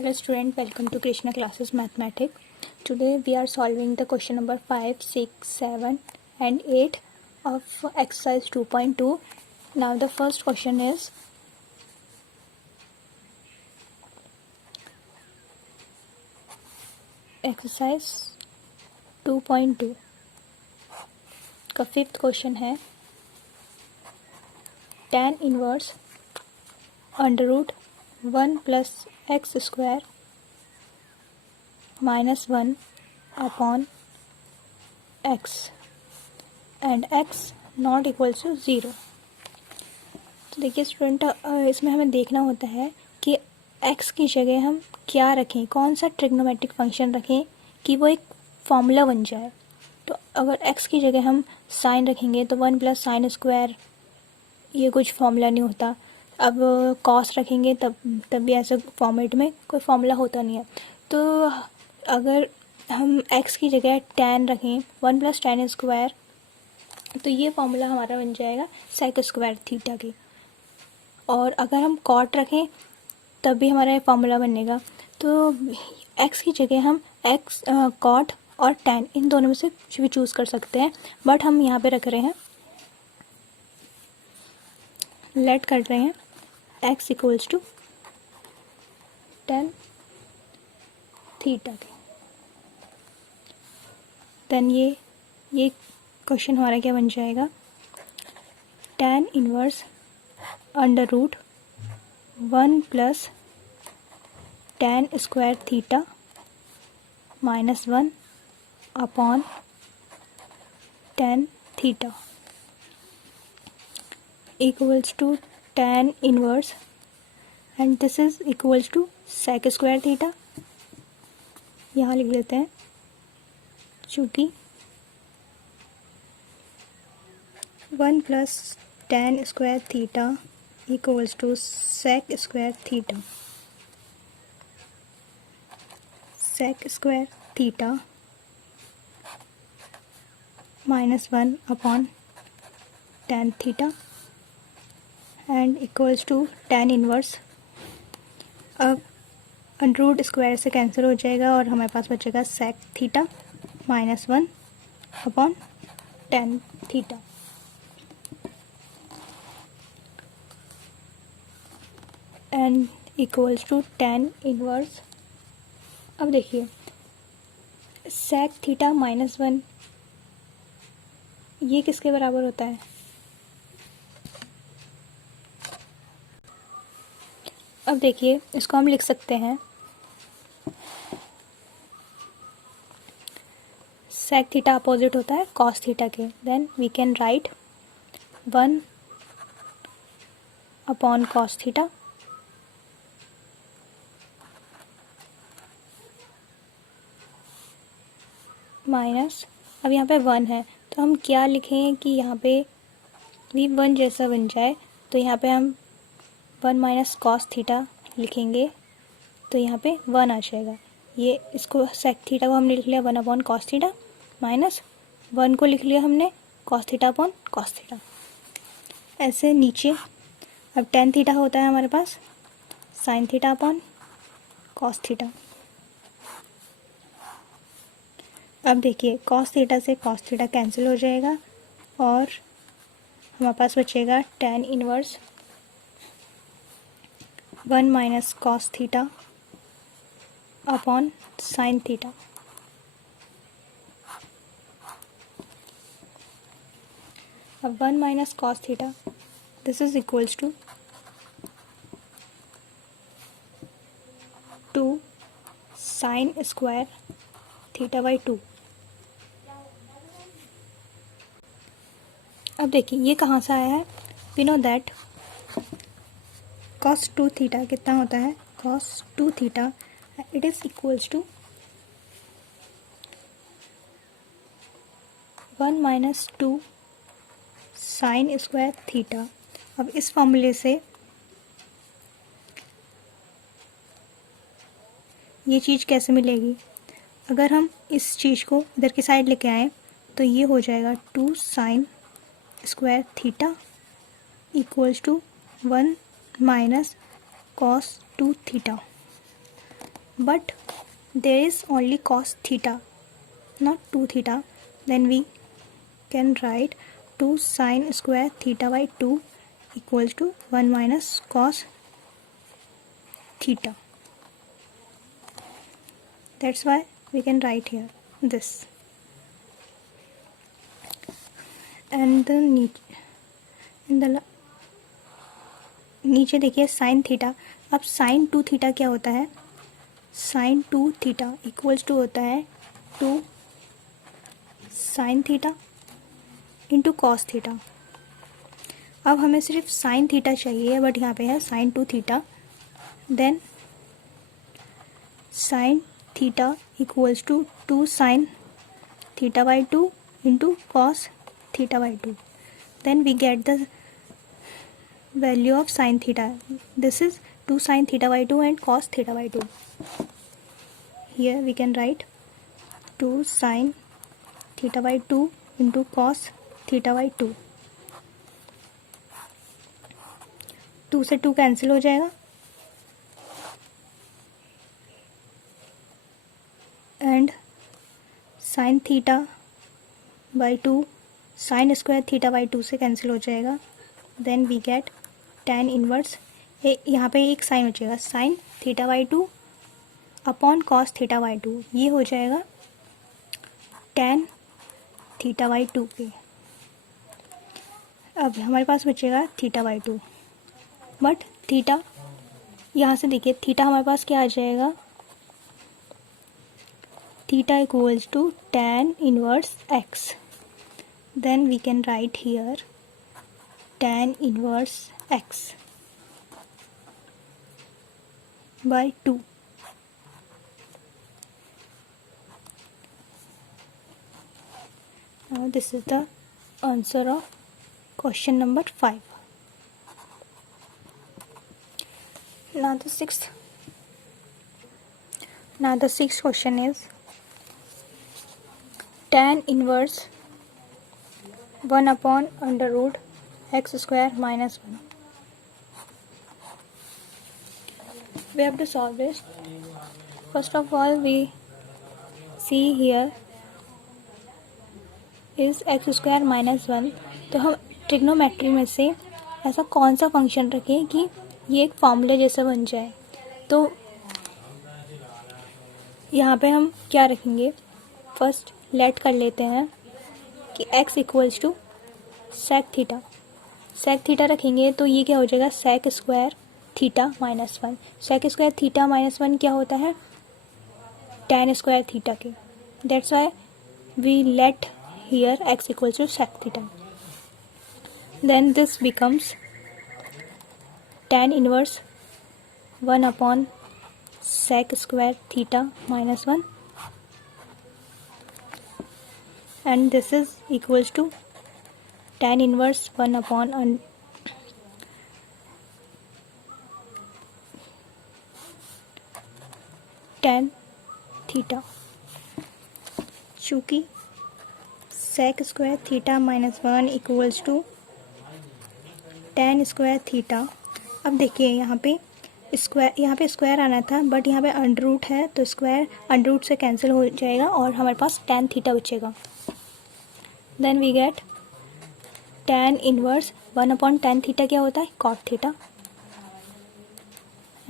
Hello student, welcome to Krishna Classes Mathematics. Today we are solving the question number 5, 6, 7 and 8 of exercise 2.2. Now the first question is exercise 2.2 का fifth question है tan inverse under root 1 plus X square minus 1 upon x and x not equal to 0। तो देखिए student, इसमें हमें देखना होता है कि x की जगह हम क्या रखें, कौन सा ट्रिग्नोमेट्रिक फंक्शन रखें कि वो एक फॉर्मूला बन जाए। तो अगर x की जगह हम साइन रखेंगे तो 1 प्लस साइन स्क्वायर, ये कुछ फॉर्मूला नहीं होता। अब कॉस रखेंगे तब भी ऐसे फॉर्मेट में कोई फॉर्मूला होता नहीं है। तो अगर हम x की जगह tan रखें 1 प्लस tan स्क्वायर, तो ये फॉर्मूला हमारा बन जाएगा सेक स्क्वायर थीटा की। और अगर हम कॉट रखें तब भी हमारा ये फॉर्मूला बनेगा। तो x की जगह हम x कॉट और tan इन दोनों में से कुछ भी चूज़ कर सकते हैं, बट हम यहाँ पे रख रहे हैं, लेट कर रहे हैं x equals to tan theta की। देन ये क्वेश्चन हमारा क्या बन जाएगा, tan inverse under root 1 plus tan square theta minus 1 upon tan theta equals to tan inverse and this is equals to sec square theta. यहाँ लिख लेते हैं, चूँकि 1 plus tan square theta equals to sec square theta. Sec square theta minus 1 upon tan theta and equals to tan inverse. अब under root square से cancel हो जाएगा और हमारे पास बचेगा sec theta minus 1 upon tan theta. And equals to tan inverse. अब देखिए सेक थीटा माइनस 1 ये किसके बराबर होता है, अब देखिए इसको हम लिख सकते हैं, सेक थीटा अपोजिट होता है कॉस थीटा के। Then we can write 1 upon cos theta minus, अब यहाँ पे 1 है तो हम क्या लिखें कि यहाँ पे भी 1 जैसा बन जाए। तो यहाँ पे हम 1 माइनस कॉस थीटा लिखेंगे तो यहाँ पे 1 आ जाएगा। ये इसको सेक थीटा को हमने लिख लिया 1 अपॉन कॉस थीटा माइनस 1 को लिख लिया हमने cos theta upon cos theta. ऐसे नीचे अब tan थीटा होता है हमारे पास sine theta upon cos theta. अब देखिए कॉस थीटा से कॉस थीटा कैंसिल हो जाएगा और हमारे पास बचेगा tan inverse 1 minus cos theta upon sine theta. अब 1 minus cos theta this is equals to 2 sine square theta by 2। अब देखिए ये कहाँ से आया है, we know that cos 2 theta कितना होता है, cos 2 थीटा it is equals to 1 minus 2 sine square theta. अब इस फॉर्मूले से ये चीज़ कैसे मिलेगी, अगर हम इस चीज़ को इधर की साइड लेके आए तो ये हो जाएगा 2 sine square theta equals to 1 minus cos 2 theta. but there is only cos theta, not 2 theta. Then we can write 2 sin square theta by 2 equals to 1 minus cos theta. That's why we can write here this. And the नीचे देखिए sign theta. अब sign 2 theta क्या होता है? Sine 2 theta equals to होता है 2 sine theta into cos theta. अब हमें सिर्फ साइन थीटा चाहिए, बट यहाँ पे है sine 2 theta. Then sine theta equals to 2 sine theta by 2 into cos theta by 2. Then we get the value of sin theta. This is 2 sin theta by 2 and cos theta by 2. Here we can write 2 sin theta by 2 into cos theta by 2. 2 से 2 cancel हो जाएगा and sin theta by 2 sine square theta by 2 से cancel हो जाएगा. Then we get tan inverse, यहाँ पे एक sine बचेगा, sine theta by 2 upon cos theta by 2. ये हो जाएगा tan थीटा बाई 2 पे. अब हमारे पास बचेगा थीटा बाई 2, बट थीटा यहाँ से देखिए थीटा हमारे पास क्या आ जाएगा? Theta equals to tan inverse x. Then we can write here tan inverse x by 2. Now this is the answer of question number 5. Now the sixth question is tan inverse 1 upon under root x square minus 1. We have to solve this. First of all, we see here is x square minus 1. तो हम trigonometry में से ऐसा कौन सा function रखें कि ये एक फॉर्मूले जैसा बन जाए. तो यहाँ पे हम क्या रखेंगे? फर्स्ट लेट कर लेते हैं कि x equals to sec theta. Sec theta रखेंगे तो ये क्या हो जाएगा? Sec square theta minus 1. Sec square theta minus 1 क्या होता है? tan स्क्वायर थीटा के. That's why we let here x equals to sec theta. Then this becomes tan inverse 1 upon sec square theta minus 1. And this is equals to tan inverse 1 upon tan theta. चूँकि sec square theta minus 1 equals to tan square theta. अब देखिए यहाँ पे square आना था, but यहाँ पे under root है तो स्क्वायर अंडर रूट से कैंसिल हो जाएगा और हमारे पास tan थीटा बचेगा. Then we get tan inverse 1 upon tan theta क्या होता है? cot theta.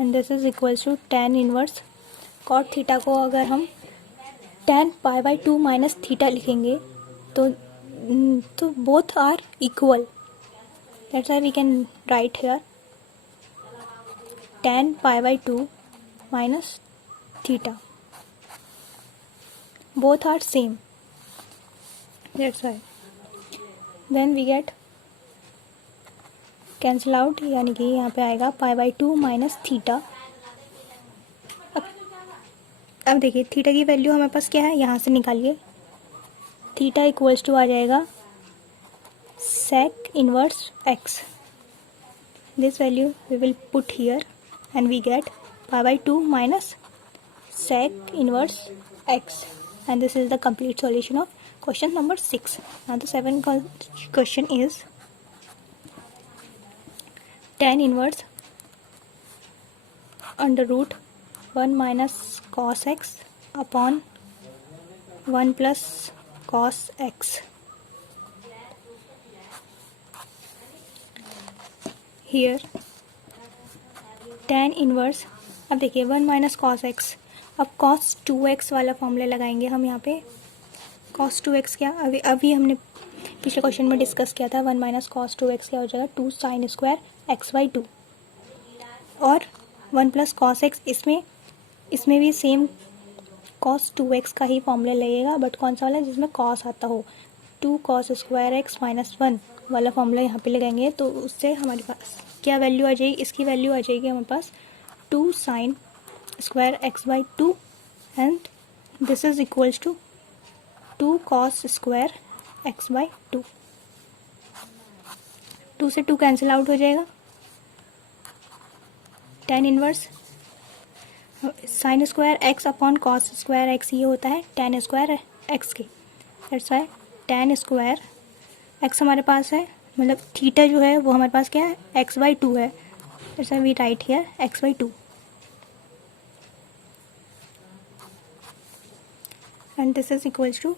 And this is equals to tan inverse cot theta को अगर हम tan pi by 2 minus theta लिखेंगे तो both are equal. That's why we can write here tan pi by 2 minus theta. Both are same. That's why. Then we get cancel out, यानी कि यहाँ पे आएगा पाई बाई 2 माइनस थीटा. अब देखिए theta की वैल्यू हमारे पास क्या है, यहाँ से निकालिए. थीटा इक्वल्स टू आ जाएगा sec inverse x. This value we will put here and we get pi by 2 minus sec inverse x. And this is the complete solution of question number 6. Now the seventh question is tan inverse under root 1 minus cos x upon 1 plus cos x. Here tan inverse, अब देखिए 1 minus cos x, अब cos 2x वाला formula लगाएंगे हम यहाँ पे। Cos 2x क्या, अभी हमने पिछले क्वेश्चन में डिस्कस किया था। 1 माइनस कॉस 2x क्या हो जाएगा, 2 साइन स्क्वायर x/2, और 1 प्लस कॉस एक्स, इसमें भी सेम कॉस 2x का ही फॉर्मूला लगेगा, बट कौन सा वाला, जिसमें कॉस आता हो। 2 कॉस स्क्वायर एक्स माइनस 1 वाला फॉर्मूला यहाँ पे लगाएंगे, तो उससे हमारे पास क्या वैल्यू आ जाएगी, इसकी वैल्यू आ जाएगी हमारे पास 2 sine square x/2 and this is equals to 2 cos square x/2। 2 से 2 कैंसिल आउट हो जाएगा। tan inverse sine square x upon cos square x, ये होता है tan स्क्वायर एक्स की। That's why tan square x हमारे पास है, मतलब थीटा जो है वो हमारे पास क्या है, x/2 है। That's why we write here x/2 and this is equals to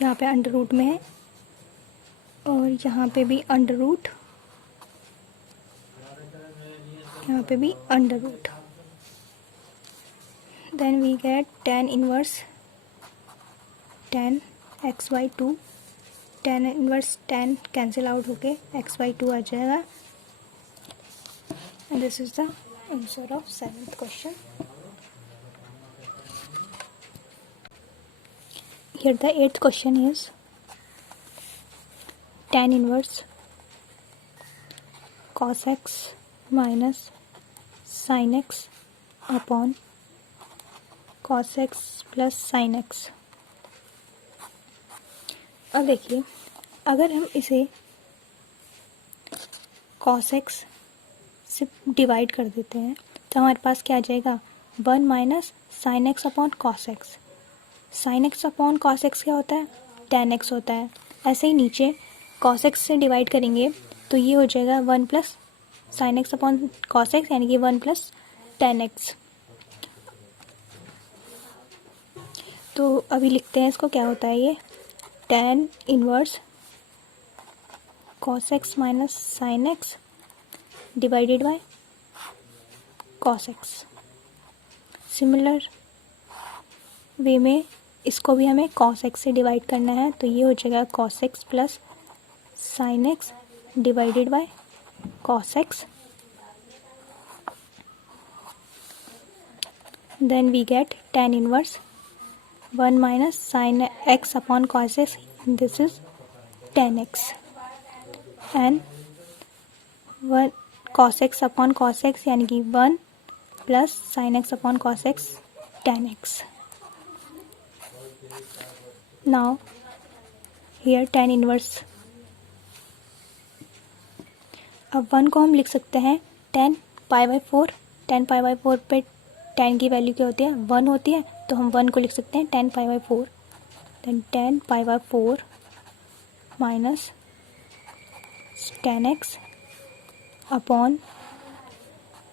यहाँ पे अंडर रूट में है और यहाँ पे भी अंडर रूट, यहाँ पे भी under root. Then we get tan inverse tan x/2, tan inverse tan cancel out होके x/2 आ जाएगा। And this is the answer of 7th question. Here the 8th question is tan inverse cos x minus sin x upon cos x plus sin x। अब देखिए, अगर हम इसे cos x से divide कर देते हैं तो हमारे पास क्या आ जाएगा, 1 minus sine x upon cos x. Sine x upon cos x क्या होता है, tan x होता है। ऐसे ही नीचे cos x से डिवाइड करेंगे तो ये हो जाएगा 1 plus sine x upon cos x, यानी कि 1 प्लस tan x। तो अभी लिखते हैं इसको, क्या होता है ये, tan inverse cos x minus sign x divided by cos x। Similar way में इसको भी हमें cos x से डिवाइड करना है, तो ये हो जाएगा cos x plus sine x divided by cos x। Then we get tan inverse 1 minus sine x upon cos x, this is tan x and 1 cos x upon cos x, यानी कि 1 plus sine x upon cos x tan x। Now here tan inverse, अब 1 को हम लिख सकते हैं tan π/4। tan π/4 पे tan की वैल्यू क्या होती है, 1 होती है, तो हम 1 को लिख सकते हैं tan π/4। Then tan π/4 minus tan x upon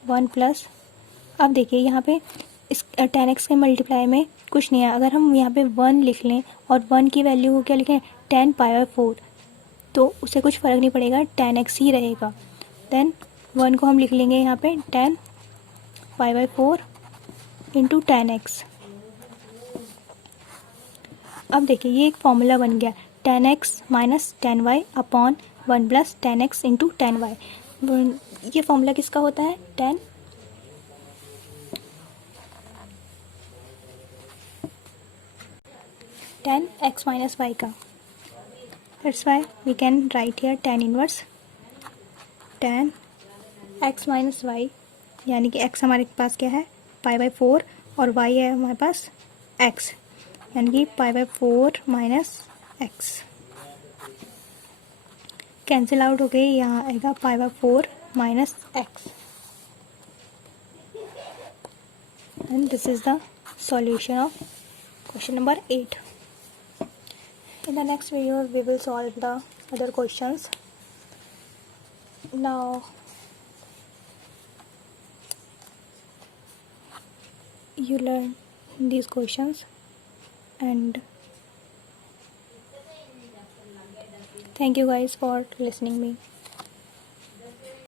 1 plus, अब देखिए यहाँ पे इस tan x के मल्टीप्लाई में कुछ नहीं है। अगर हम यहाँ पे 1 लिख लें और 1 की वैल्यू को क्या लिखें, tan π/4, तो उससे कुछ फ़र्क नहीं पड़ेगा, tan x ही रहेगा। देन 1 को हम लिख लेंगे यहाँ पे tan π/4 इंटू tan x। अब देखिए ये एक फॉर्मूला बन गया, tan x minus tan y upon 1 plus tan x into tan y। ये फॉर्मूला किसका होता है, tan x माइनस y का। That's why we can write here tan inverse tan x minus y, यानी कि x हमारे पास क्या है, π/4, और y है हमारे पास x, यानी कि π/4 माइनस x। कैंसिल आउट हो गई, यहाँ आएगा π/4 minus x and this is the solution of question number 8। In the next video we will solve the other questions. Now you learn these questions, and thank you guys for listening me.